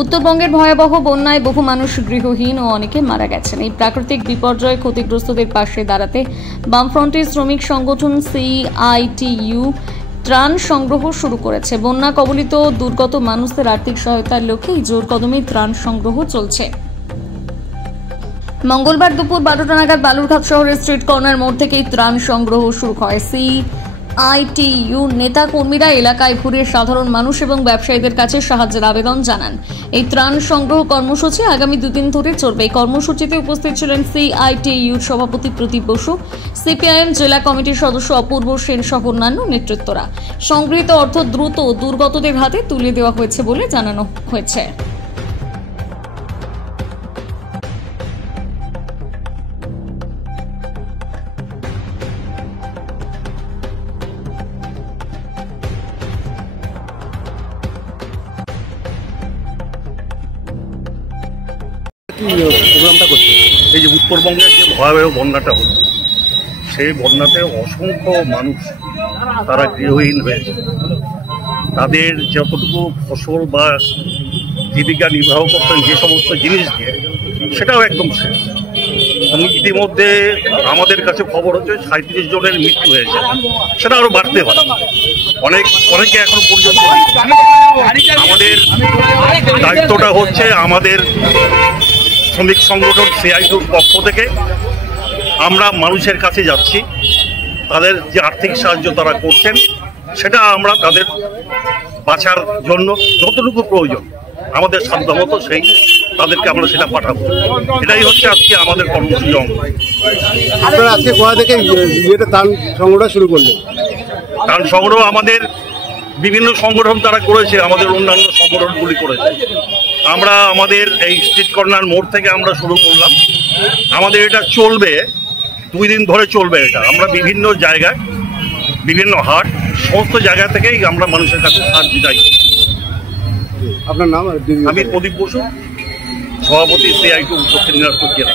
উত্তরবঙ্গের ভয়াবহ বন্যায় বহু মানুষ গৃহহীন ও অনেকে মারা গেছেন। এই প্রাকৃতিক বিপর্যয়ে ক্ষতিগ্রস্তদের পাশে দাঁড়াতে বামফ্রন্টের শ্রমিক সংগঠন CITU ত্রাণ সংগ্রহ শুরু করেছে। বন্যা কবলিত দুর্গত মানুষদের আর্থিক সহায়তার লক্ষ্যে এই জোর কদমে ত্রাণ সংগ্রহ চলছে। মঙ্গলবার দুপুর 12টা নাগাদ বালুরঘাট শহরের স্ট্রিট কর্নার মোড় থেকে ত্রাণ সংগ্রহ শুরু হয়। CITU নেতা কর্মীরা এলাকায় ঘুরে সাধারণ মানুষ এবং ব্যবসায়ীদের কাছে সাহায্যের আবেদন জানান। এই ত্রাণ সংগ্রহ কর্মসূচি আগামী দুদিন ধরে চলবে। এই কর্মসূচিতে উপস্থিত ছিলেন CITUর সভাপতি প্রদীপ বসু, CPIM জেলা কমিটির সদস্য অপূর্ব সেন সহ অন্যান্য নেতৃত্বরা। সংগৃহীত অর্থ দ্রুত দুর্গতদের হাতে তুলে দেওয়া হয়েছে বলে জানানো হয়েছে। প্রোগ্রামটা করছে এই যে উত্তরবঙ্গের যে ভয়াবহ বন্যাটা হচ্ছে, সেই বন্যাতে অসংখ্য মানুষ তারা গৃহহীন হয়েছে। তাদের যতটুকু ফসল বা জীবিকা নির্বাহ করতেন যে সমস্ত জিনিস দিয়ে, সেটাও একদম শেষ। এবং ইতিমধ্যে আমাদের কাছে খবর হচ্ছে 37 জনের মৃত্যু হয়েছে, সেটা আরো বাড়তে পারে। অনেকে এখন পর্যন্ত আমাদের দায়িত্বটা হচ্ছে আমাদের শ্রমিক সংগঠন CITUর পক্ষ থেকে আমরা মানুষের কাছে যাচ্ছি। তাদের যে আর্থিক সাহায্য তারা করছেন, সেটা আমরা তাদের বাঁচার জন্য যতটুকু প্রয়োজন আমাদের সাধ্যমতো সেই তাদেরকে আমরা সেটা পাঠাবো। এটাই হচ্ছে আজকে আমাদের কর্মসূচি অঙ্গ। আপনারা আজকে কোথা থেকে ত্রাণ সংগ্রহ শুরু করলেন? ত্রাণ সংগ্রহ আমাদের বিভিন্ন সংগঠন তারা করেছে, আমাদের অন্যান্য সংগঠনগুলি করেছে। আমরা আমাদের এই স্ট্রিট কর্নার মোড় থেকে আমরা শুরু করলাম। আমাদের এটা চলবে 2 দিন ধরে চলবে। এটা আমরা বিভিন্ন জায়গায়, বিভিন্ন হাট, সমস্ত জায়গা থেকেই আমরা মানুষের কাছে সাহায্য চাই। আপনার নাম? আমি প্রদীপ বসু, সভাপতি CITU দক্ষিণ দিনাজপুর জেলা।